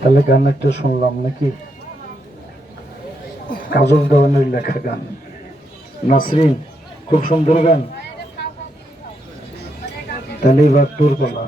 তাহলে গান একটা শুনলাম নাকি? কাজল দেওয়ানের লেখা গান, নাসরিন, খুব সুন্দর গান। তাহলে এবার তোর বলা।